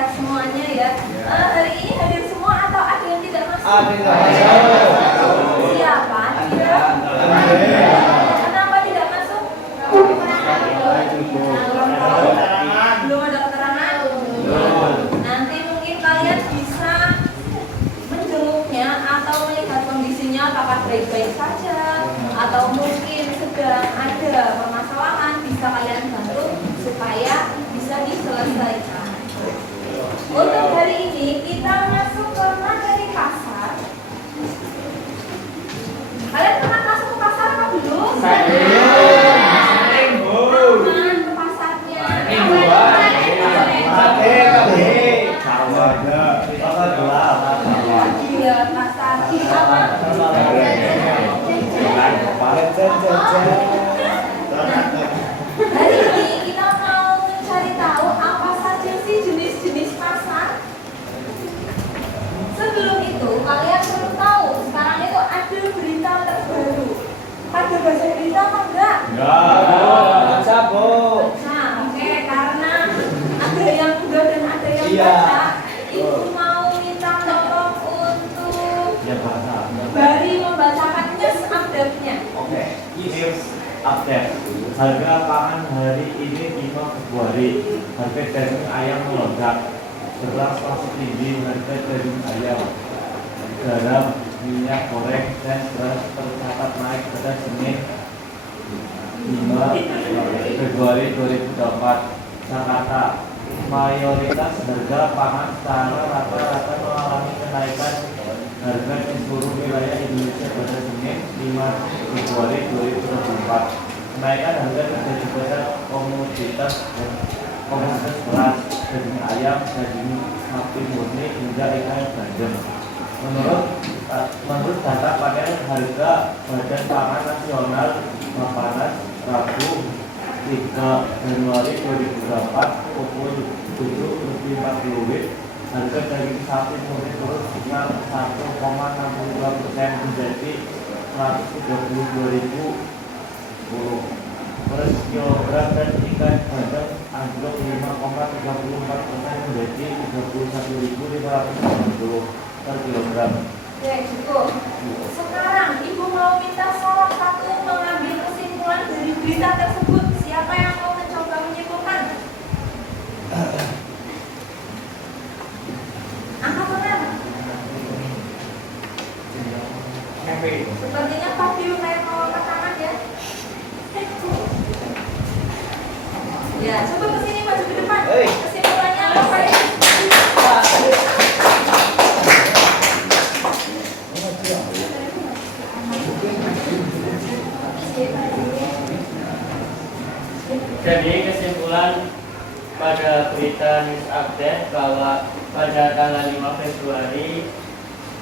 sehat semuanya ya. Hari ini hadir semua atau ada yang tidak masuk? Siapa? Tidak. Kenapa tidak masuk? Belum ada keterangan. Nanti mungkin kalian bisa menjenguknya atau melihat kondisinya apakah baik-baik saja atau mungkin sedang ada permasalahan, bisa kalian bantu supaya bisa diselesaikan. Untuk hari ini kita masuk ke materi pasar. Kalian pernah masuk ke pasar apa belum? Aman ke pasarnya. Iya, pasar apa? Hari ini kita mau mencari tahu apa saja sih jenis-jenis pasar. Sebelum itu kalian perlu tahu sekarang itu ada berita terbaru. Ada baca berita apa enggak? Enggak. Nah, oke, karena ada yang udah dan ada yang baca. Ibu mau minta tolong untuk Bari membacakan news update-nya. Oke, news update. Harga pangan hari ini 5 Februari. Harga daging ayam melonjak. Beras masih tinggi harga daging ayam. Garam, minyak goreng, dan beras tercatat naik pada Senin 5 Februari 2024. Jakarta, mayoritas harga pangan secara rata-rata mengalami kenaikan harga di seluruh wilayah Indonesia pada Senin 5 Februari 2024. Kenaikan harga terjadi pada komoditas beras, daging ayam, daging sapi murni hingga ikan bandeng. Menurut data panen harga Badan Pangan Nasional Bappenas Rabu 3 Januari 2024 pukul 7.40 harga daging sapi murni turun sekitar 1,62% menjadi 132.000 per kilogram dan ikan bandeng anjlok 5,34% menjadi 31.550 per kilogram. Oke, cukup. Sekarang ibu mau minta salah satu mengambil kesimpulan dari berita tersebut. Siapa yang mau mencoba menyimpulkan? Angkat tangan. Sepertinya Pak Dio kayak mau angkat tangan ya. Ya, coba kesini maju ke depan. Kesimpulannya apa Pak? Jadi kesimpulan pada berita news update bahwa pada tanggal 5 Februari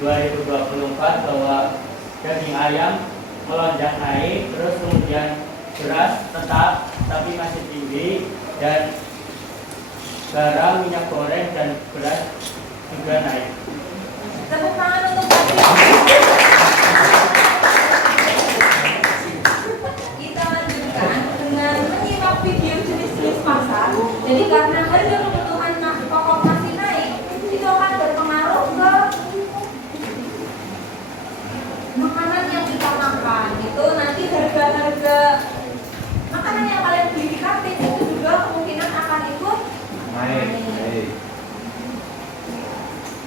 2024 bahwa daging ayam melonjak naik, terus kemudian beras tetap tapi masih tinggi, dan garam, minyak goreng, dan beras juga naik. Tepuk tangan untuk Pak Dio. Kita lanjutkan dengan menyimak video jenis-jenis pasar. Jadi karena harga kebutuhan pokok masih naik, itu akan berpengaruh ke makanan yang kita makan. Itu nanti harga-harga makanan yang kalian beli di kantin itu juga kemungkinan akan ikut naik.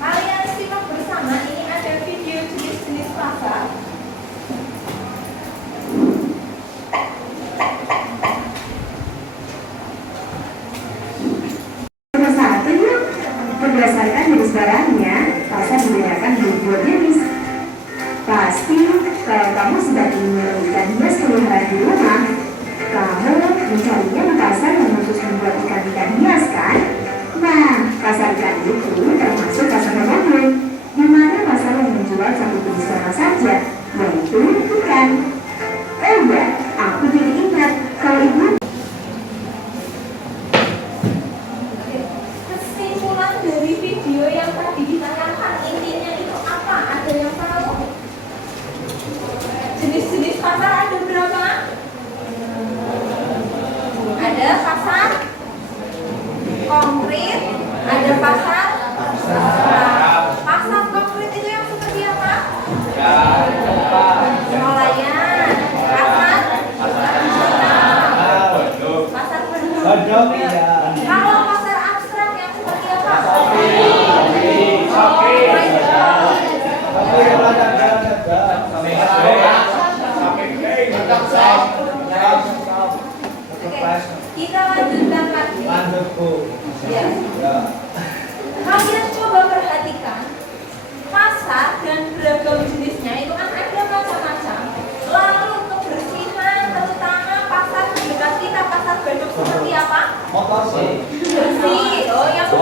Kalian simak bersama, ini ada video jenis-jenis pasar. Satu yuk. Berdasarkan jenis barangnya, pasar membedakan dua jenis. Pasti kalau kamu sedang ingin membelikan hias peliharaan di rumah, kamu mencarinya di pasar yang khusus membuat ikan-ikan hias kan? Nah, pasar ikan itu termasuk pasar modern, di mana pasar yang menjual satu jenis barang saja, yaitu ikan. Oh ya, aku jadi ingat kalau ibu. Kesimpulan dari video yang tadi ditayangkan intinya itu apa? Ada yang tahu? Jenis-jenis pasar ada berapa? Ada pasar konkret, ada pasar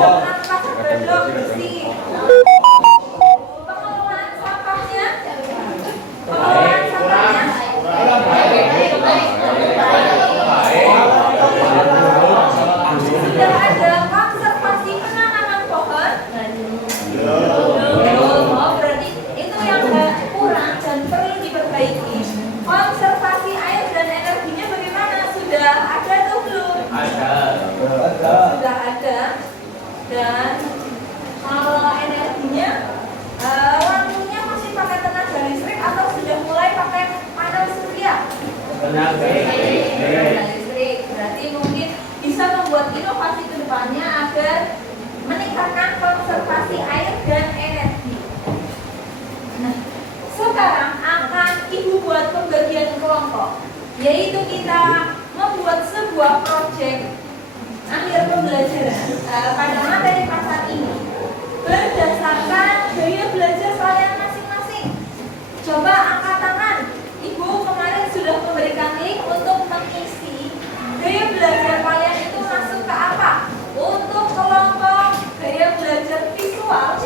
pernah ke pasar bedok bersih. Pengelolaan sampahnya, pengelolaan sampahnya sudah ada konservasi penanaman pohon. Oh, berarti itu yang kurang dan perlu diperbaiki. Konservasi air dan energinya bagaimana? Sudah ada atau belum? Sudah ada. Dan kalau energinya, lampunya masih pakai tenaga listrik atau sudah mulai pakai panel surya? Tenaga Listrik. Berarti mungkin bisa membuat inovasi ke depannya agar meningkatkan konservasi air dan energi. Nah, sekarang akan Ibu buat pembagian kelompok, yaitu kita membuat sebuah proyek akhir pembelajaran pada materi pasar ini berdasarkan gaya belajar kalian masing-masing. Coba angkat tangan. Ibu kemarin sudah memberikan link untuk mengisi gaya belajar kalian itu masuk ke apa? Untuk kelompok gaya belajar visual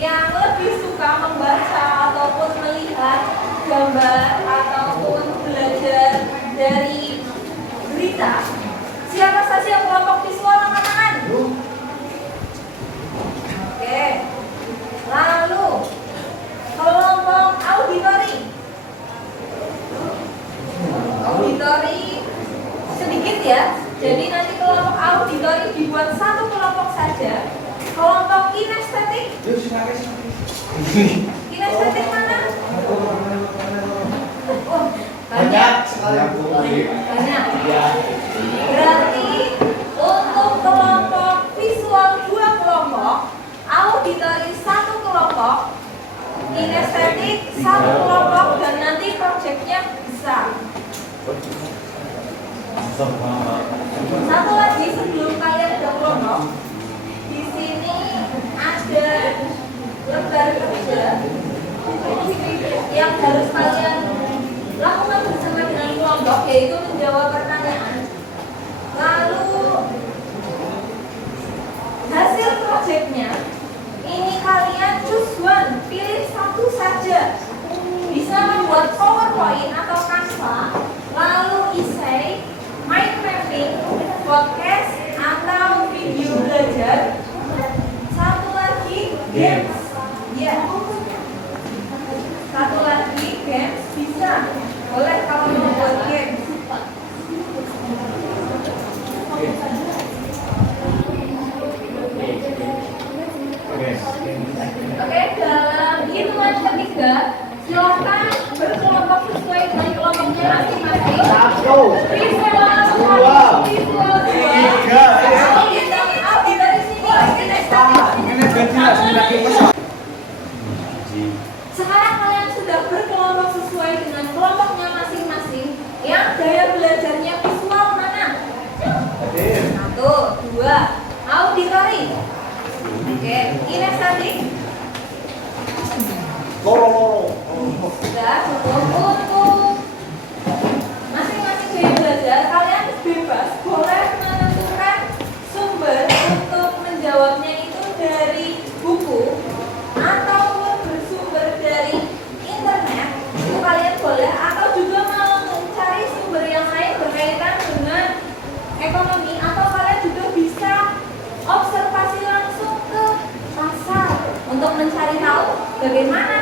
yang lebih suka membaca ataupun melihat gambar ataupun belajar dari berita. Siapa saja kelompok visual angkat tangan? Oke. Lalu kelompok auditori. Auditori sedikit ya. Jadi nanti kelompok auditori dibuat satu kelompok saja. Kelompok kinestetik. Kinestetik mana? Oh, banyak. Banyak. Berarti untuk kelompok visual 2 kelompok, auditori 1 kelompok, kinestetik 1 kelompok, dan nanti proyeknya besar. Satu lagi sebelum kalian ada kelompok, di sini ada lembar kerja yang harus kalian lakukan bersama dengan kelompok, yaitu menjawab pertanyaan. Lalu hasil proyeknya ini kalian choose one, pilih satu saja. Bisa membuat PowerPoint atau Canva, lalu essay, mind mapping, podcast atau video belajar. Satu lagi games, ya. Satu lagi games bisa, boleh kalau mau buat games. Oke, dalam hitungan ketiga, silakan berkelompok sesuai dengan kelompoknya masing-masing. Visual 2, auditori sini. Sekarang kalian sudah berkelompok sesuai dengan kelompoknya masing-masing. Yang gaya belajarnya visual mana? 1, 2, auditori. Oke, kinestetik. Sudah cukup. Untuk masing-masing gaya belajar, kalian bebas boleh menentukan sumber untuk menjawabnya itu dari buku ataupun bersumber dari internet. Itu kalian boleh, atau juga mau mencari sumber yang lain berkaitan dengan ekonomi, atau kalian juga bisa observasi langsung ke pasar untuk mencari tahu bagaimana